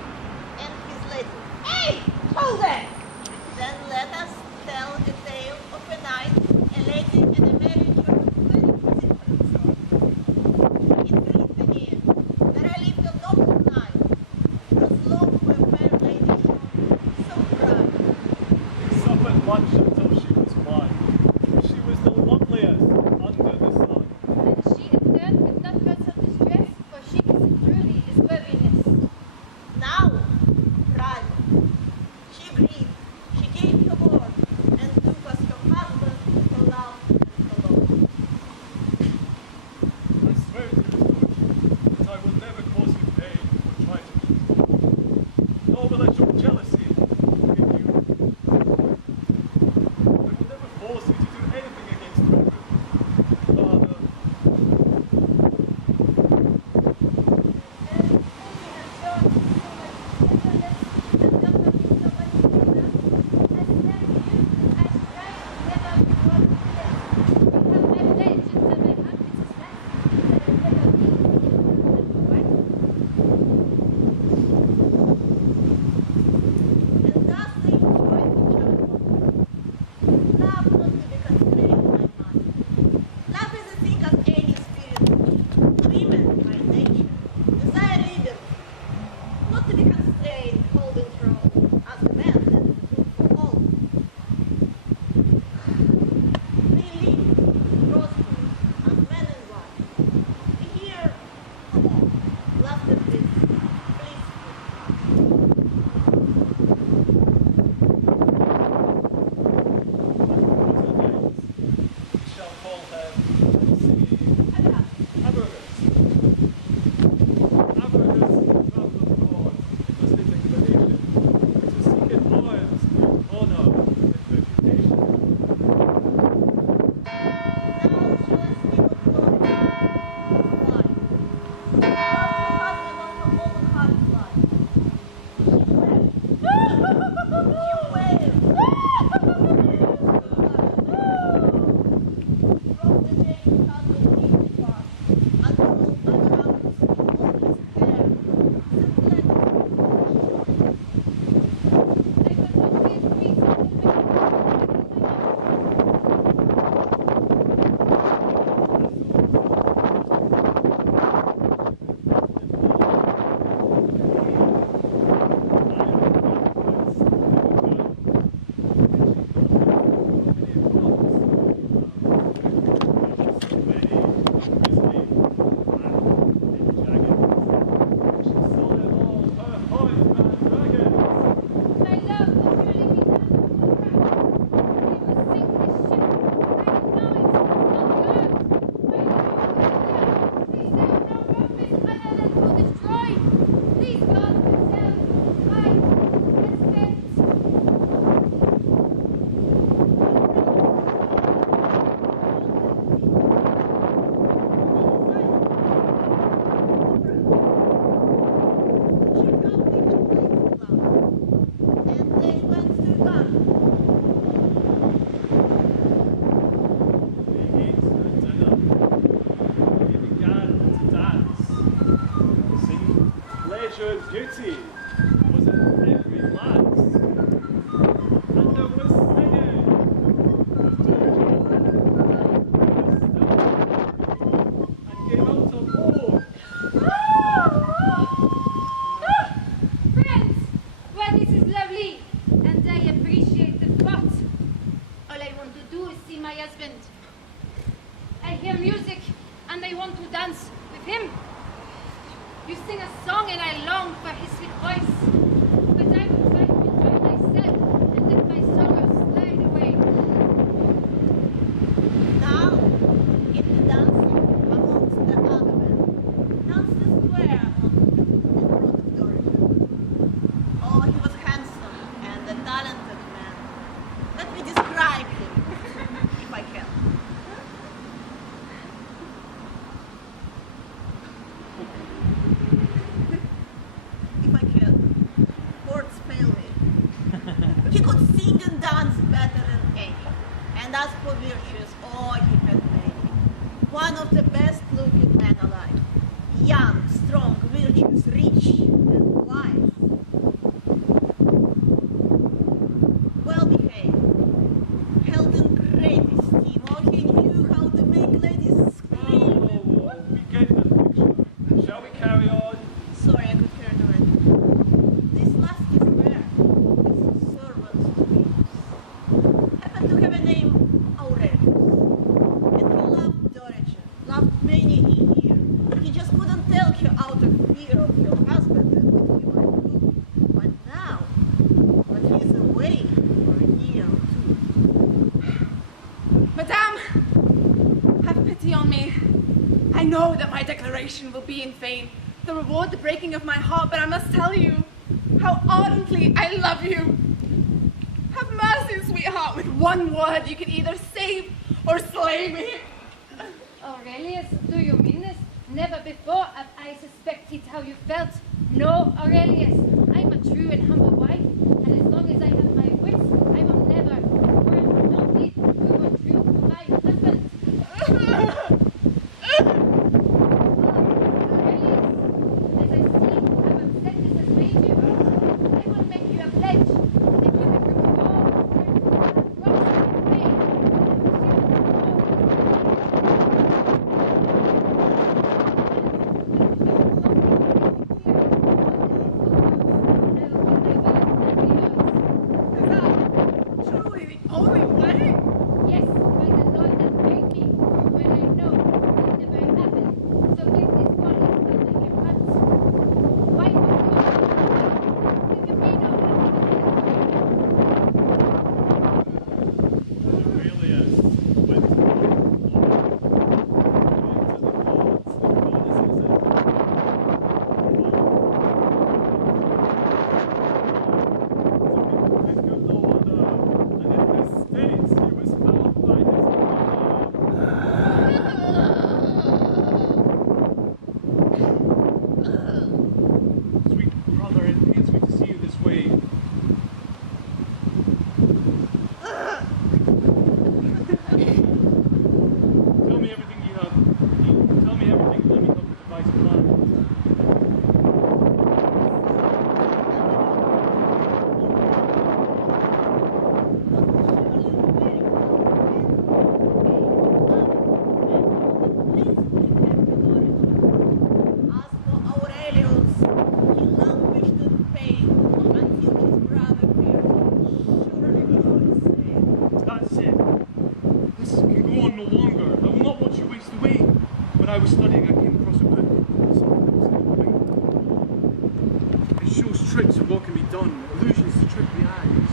and his lady. Hey! Hold it! Then let us tell a tale of a knight, a lady, and a marriage of a very different sort. In Britain, there I lived a noble knight, as long were fair lady shone, so proud. We suffered much until she was won. She was the loveliest under the sun. And she in turn could not rest her distress, for she is your duty was at every glance. And there was singing. And gave out a ball. Friends, well, this is lovely, and I appreciate the thought. All I want to do is see my husband. I hear music, and I want to dance with him. You sing a song, and I long for his sweet voice. But I will try to enjoy myself and let my sorrows slide away. Now, get the dancing amongst the other men. Dance the square in front of Dorothy. Oh, he was handsome and a talented man. Let me describe him, if I can. If I can. Words fail me. He could sing and dance better than any. And as for virtues, oh, he had many. One of the best looking men alive. Young, strong, virtuous, rich, and wise. Well behaved. Held in great esteem. Oh, he knew how to make ladies scream. Oh, we get the picture. Shall we carry on? Sorry, I got carried away. This last is rare. It's servant to Venus. Happened to have a name Aurelius. And he loved Dorothy, loved many a year. He just couldn't tell her out of fear of her husband and what he might do. But now, when he's away for a year or two. Madame, have pity on me. I know that my declaration will be in vain, the reward the breaking of my heart, but I must tell you how ardently I love you. Have mercy, sweetheart. With one word, you can either save or slay me. Aurelius, do you mean this? Never before have I suspected how you felt. No, Aurelius, I'm a true and humble wife, and as long as I have my wits, I will never, or no need, prove untrue to my husband. I was studying, I came across a book. It shows tricks of what can be done, illusions to trick the eyes.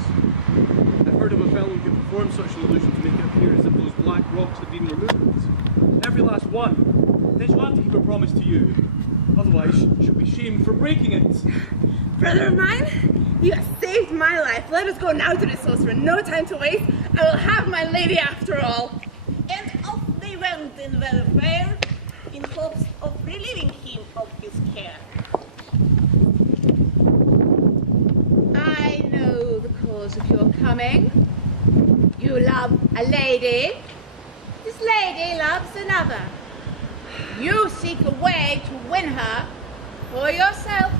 I've heard of a fellow who performed such an illusion to make it appear as if those black rocks had been removed. Every last one. Then she'll have to keep her promise to you. Otherwise, she'll be shamed for breaking it. Brother of mine, you have saved my life. Let us go now to the sorcerer. No time to waste. I will have my lady after all. And off they went in welfare, in hopes of relieving him of his care. I know the cause of your coming. You love a lady. This lady loves another. You seek a way to win her for yourself.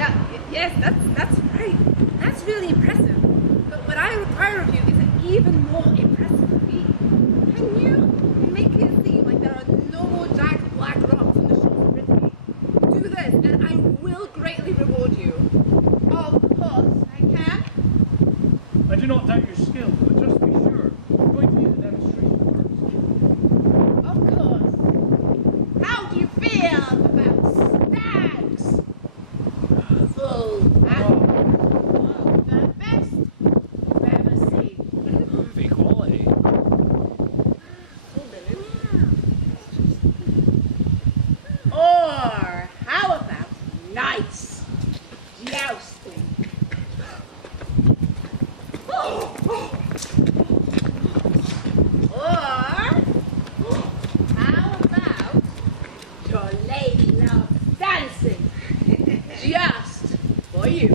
Yes, that's right. That's really impressive. But what I require of you is an even more impressive feat. Can you make it seem like there are no more giant black rocks on the shores of Brittany? Do this, and I will greatly reward you. Of course, I can. I do not doubt your skill, but just be sure. I'm going to need a demonstration first. Of course. How do you feel about stags? Full and the best you've ever seen. Of equality. Or how about knights jousting? Or how about your lady loves dancing? Just for you.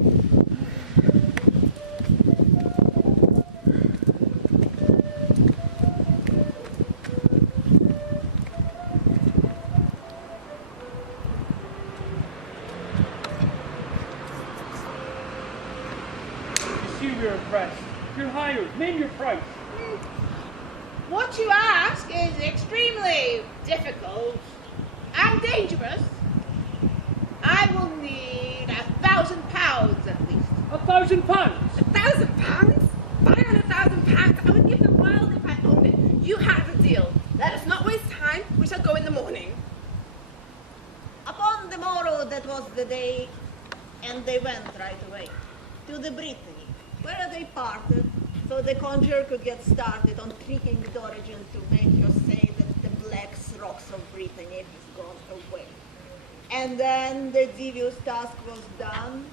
You see we're impressed. You're hired. Name your price. What you ask is extremely difficult and dangerous. I will need £1,000 at least. £1,000? £1,000? £500,000? I would give the world if I owned it. You have a deal. Let us not waste time. We shall go in the morning. Upon the morrow, that was the day, and they went right away to the Brittany, where they parted, so the conjurer could get started on tricking Dorigen to make you say that the black rocks of Brittany has gone away. And then the devious task was done.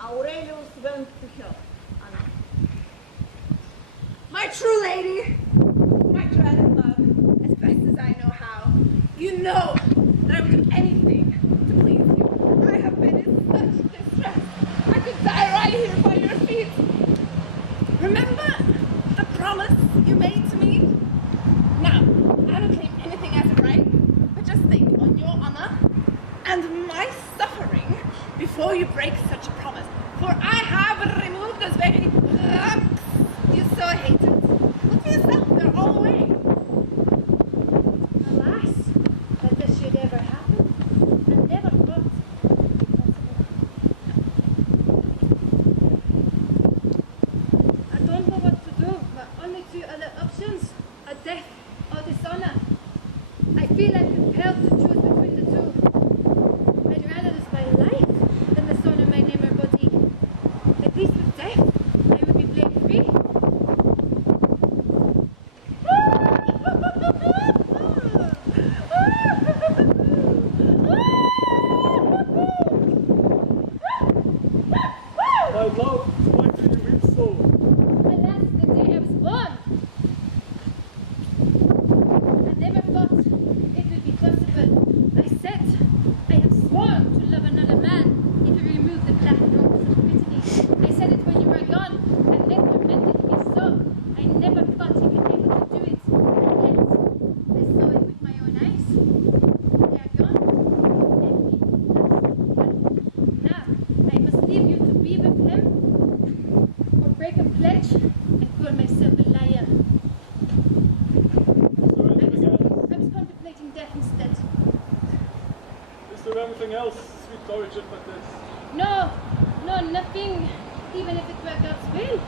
Aurelius went to help Anna. My true lady, my dreaded love, as best as I know how. You know that I would do anything to please you. I have been in such distress. I could die right here by your feet. Remember the promise you made to me? Now, I don't claim anything as a right, but just think on your honor and my suffering before you break such a promise. For I have removed those very rocks you so hated. Look for yourself, they're all away. Alas, that this should ever happen, and never thought it possible. I don't know what to do. My only two other options are death or dishonor. I feel I'm compelled to choose between the two. I'd rather lose my life than dishonor my name or body. At least with death, I would be blame free. My love, why do you weep so? Alas, the day I was born. I never thought it would be possible. I said I have sworn to love another man if you remove the black rocks of Brittany. I said it when you were gone, and never meant it to be so. I never thought you would be able to do it. And yet, I saw it with my own eyes. They are gone. Empty. Now, I must leave you to be with him, or break a pledge and call myself a liar. Is there anything else? I was contemplating death instead. Is there anything else, sweet Dorigen, but this? No, nothing, even if it were God's will.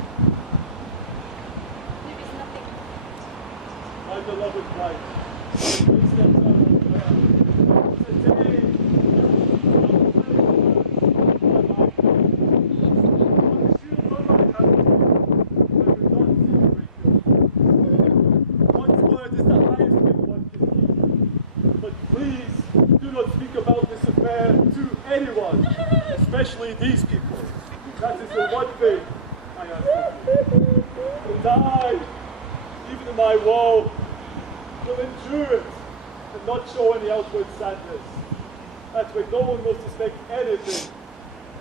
There is nothing. My beloved wife, this that today, One's word is the highest thing one can keep. But please, do not speak about this affair to anyone, especially these people. That is the one thing I ask of you. And I, even in my woe, will endure it and not show any outward sadness. That way no one will suspect anything.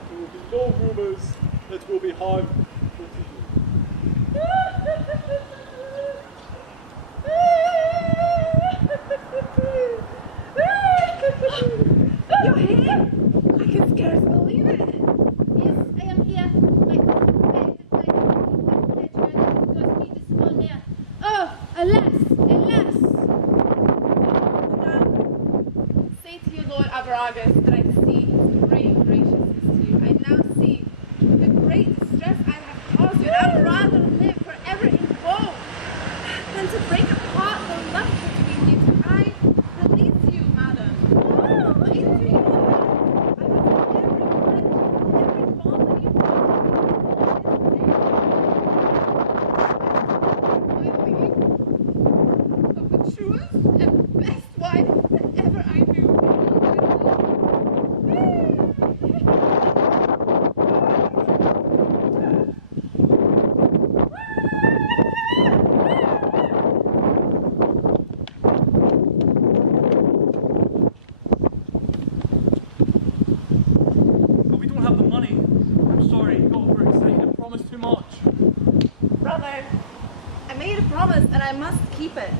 There will be no rumors that will be harmful to you. You're here? I can scarce believe it. Lord Averagus, that I see his great graciousness to you. I now see the great distress I have caused you, and I would rather live forever in woe than to break apart the love between you. So I release you, madam. Oh, into you. I have every bond that you of the truest and best wife that ever I knew. But we don't have the money. I'm sorry, you got overexcited and promised too much. Brother, I made a promise and I must keep it.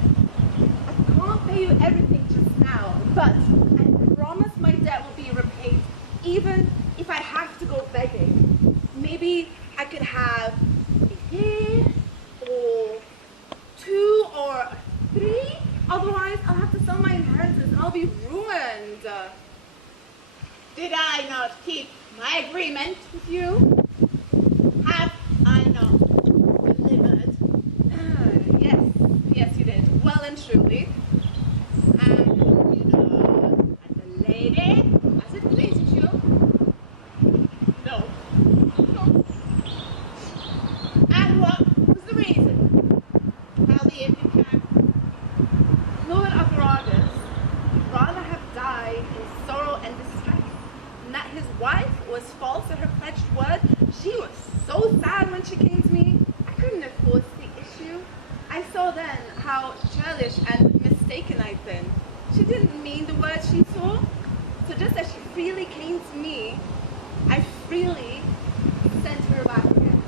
I can't pay you everything just now, but I promise my debt will be repaid even if I have to go begging. Maybe I could have a year or 2 or 3. Otherwise, I'll have to sell my inheritance and I'll be ruined. Did I not keep my agreement with you? Have I not delivered? Yes, you did. Well and truly. And the lady, as it pleases you? No. And what was the reason? Tell me if you can. Lord Averagus would rather have died in sorrow and distress, and that his wife was false to her pledged word. She was so sad when she came to me. I couldn't have forced the issue. I saw then how churlish and mistaken I'd been. She didn't mean the words she saw. So just as she freely came to me, I freely sent her back again.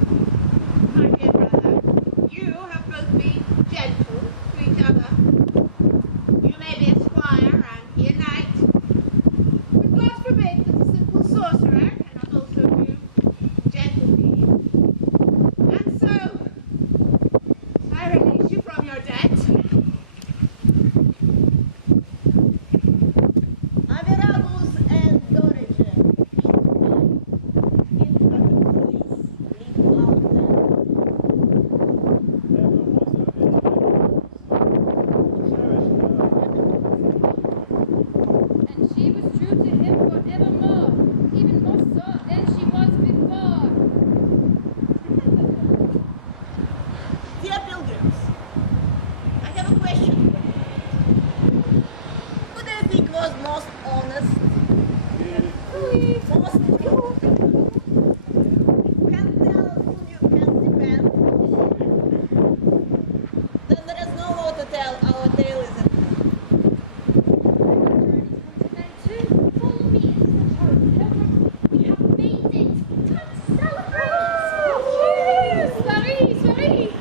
My dear brother, you have both been gentle to each other. You may be a squire and he a knight, but God forbid that a simple sorcerer cannot also do gentle deeds. And so, I release you from your debt. Averagus and Dorige in And she was true to him forevermore, even more so than she was before. Dear pilgrims, I have a question. Who do you think was most honest? Most true? Can't tell whom you can depend. Then there is no more to tell. Our tale is at Follow me into the church. We have made it. Come celebrate. Cheers! Marie, Marie!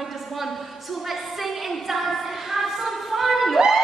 find us one. So let's sing and dance and have some fun.